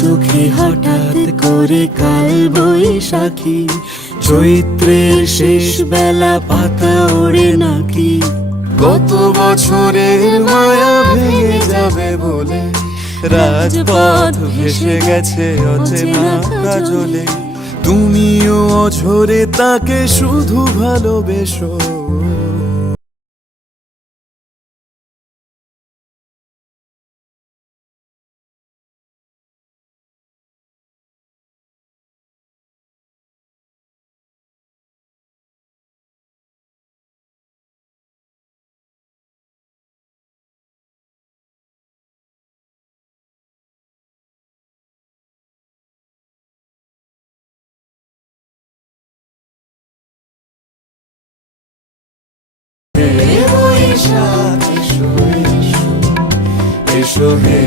চোখে হঠাৎ করে কাল বৈশাখী, চৈত্রের শেষ বেলা পাতা ওড়ে নাকি। কত বছরের মায়া ভেঙে যাবে বলে রাজপথ ভেসে গেছে অচেনা কাজলে। তুমিও অঝরে তাকে শুধু ভালোবেসো। হে বৈশাখ এসো এসো, এসো হে